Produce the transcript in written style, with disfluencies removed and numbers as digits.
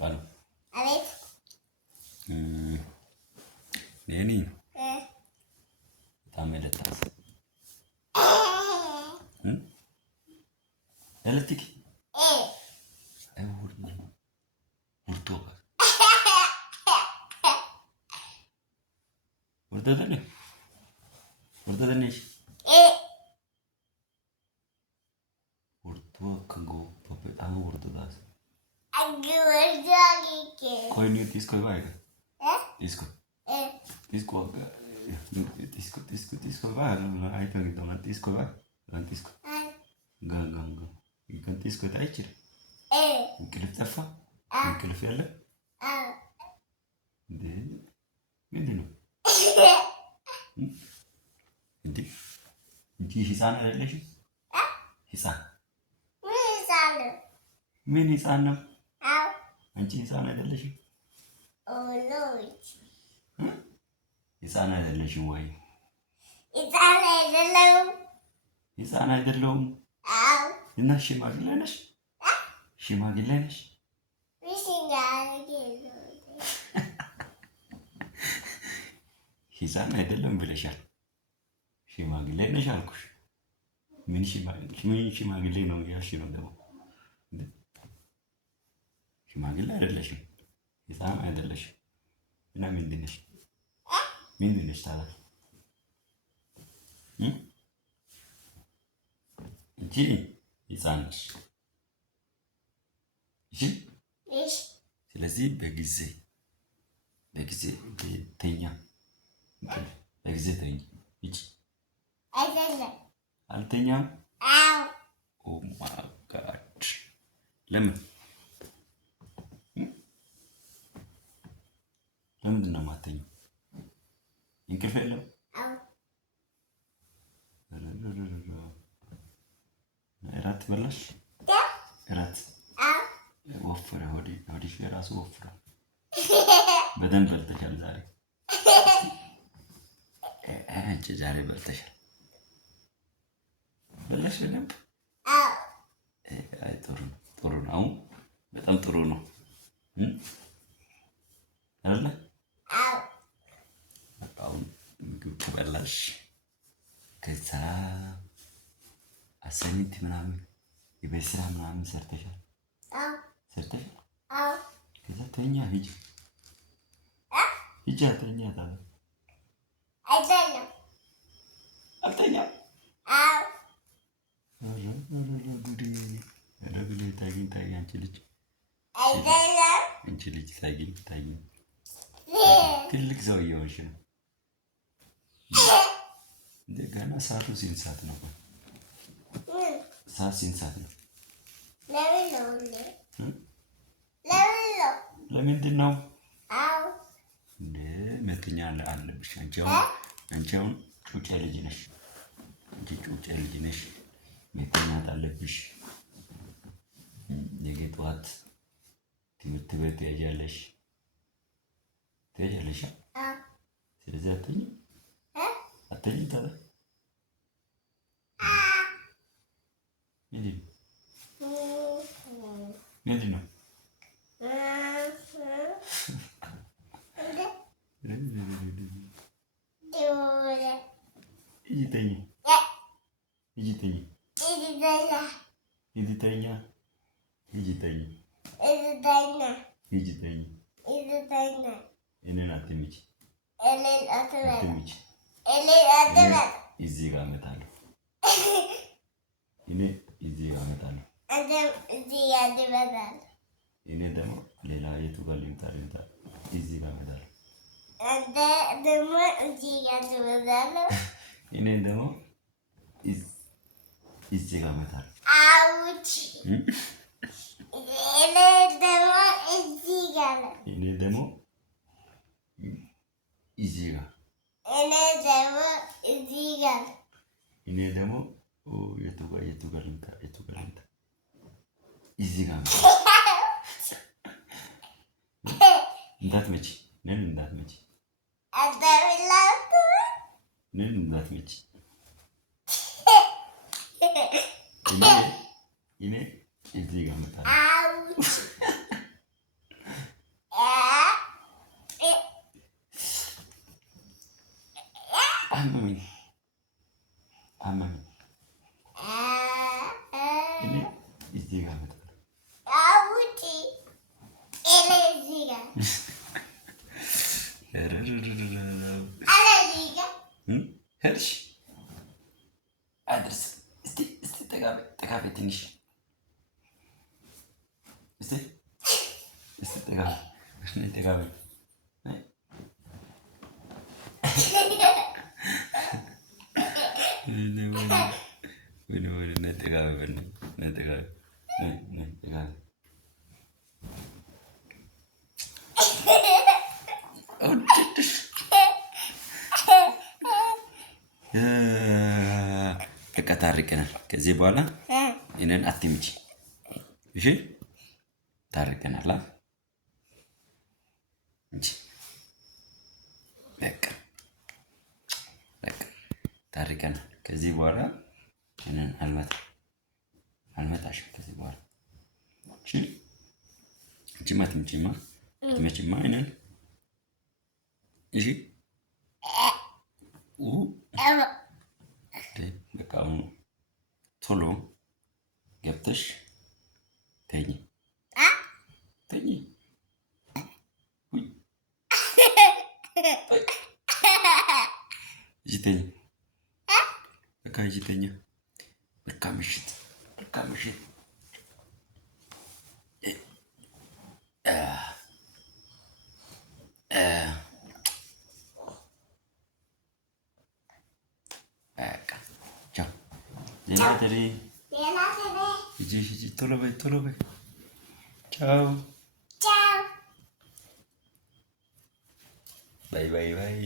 Alo. Evet. Neni? Tam elektrik. Elektrik. Vurdu. Burada da ne? Burada da ne? Vurdu kango. Papa ama vurdu da. Koy niye disko var ya? Disko. Disko. Disko var. Ay tangi dona disko var. Lan disko. Gang. Ikan disko ta içir. Mükellef tefa. Mükellef yalle. De. Mendino. Indi. Indi hisan አይደለሽም? hisan. ምን hisan ነው? አንቺ hisan አይደለሽም? hisan አይደለሽም ወይ? hisan አይደለሁም። እና ሽማግሌ ነሽ? ሽማግሌ ነሽ? hisan አይደለም ብለሻል። ሽማግሌ ነሽ አልኩሽ። ምን ሽማግሌ ነው ያልሽ ነው ደግሞ? ሽማግሌ አይደለሽም። hisan አይደለሽም። እና ምንድን ነሽ? ምንድን ነሽ ታዲያ? እንጂ hisan ነሽ። እሺ? ስለዚህ በጊዜ ተኛ። በጊዜ ተኛ። እቺ አይደለም። አልተኛም። ኦ ማይ ጋድ። ለምንድን ነው የማትተኛው? እንቅልፍ የለም? እራት በላሽ? እራት ወፍረ ሆድሽ የራሱ ወፍረ በደንብ በልተሻል ዛሬ። አንቺ ዛሬ በልተሻል። በላሽ በደንብ? አይ ጥሩ ነው። አሁን በጣም ጥሩ ነው አይደለ? አሁን ምግብ ከበላሽ ከዛ አሳይመንት ምናምን የቤት ስራ ምናምን ሰርተሻል? ከዛ ተኛ ሂጂ ተኛ ታዲያ። አልተኛም። ታጊኝ አንቺ ልጅ ታጊኝ ትልቅ ሰው እየሆንሽ ነው። እንደገና ሰዓቱ ስንት ሰዓት ነው? ሰዓት ስንት ሰዓት ነው? ለምንድን ነው? እንደ መተኛ አለብሽ። አንቺ አሁን ጩጬ ልጅ ነሽ። መተኛት አለብሽ። ነገ ጠዋት ትምህርት ቤት ትሄጃለሽ። ስለዚህ አትተኝም ታዲያ? ምንድን ነው? ሂጂ ተኝ። እኔን አትምጪ። እዚህ ጋር እመጣለሁ። እኔ ደግሞ ሌላ የቱ ጋር ልምጣ? እዚህ ጋር እመጣለሁ። እኔ ደግሞ እዚህ ጋር እመጣለሁ። እኔ ደግሞ እዚህ ጋር የቱ ጋር ልምጣ? እዚህ ጋር እንዳትመጪ። እኔን እንዳትመጪ። እኔ እዚህ ጋር እመጣለሁ። ሄድሽ አድርስ። እስቲ ጠጋቤ ትንሽ እስቲ ጠጋቤ በቃ ታርቀናል። ከዚህ በኋላ እኔን አትምጪ እሺ? ታርቀናል እንጂ በቃ ታርቀናል። ከዚህ በኋላ እኔን አልመታሽም። ከዚህ በኋላ እሺ? አንቺማ ትመጪማ እኔን እሺ? በቃ አሁን ቶሎ ገብተሽ ተኝ። ሂጂ ተኝ። በቃ ሂጂ ተኛ። መልካም ምሽት። ሂጂ ቶሎ በይ። ቻው ባይ።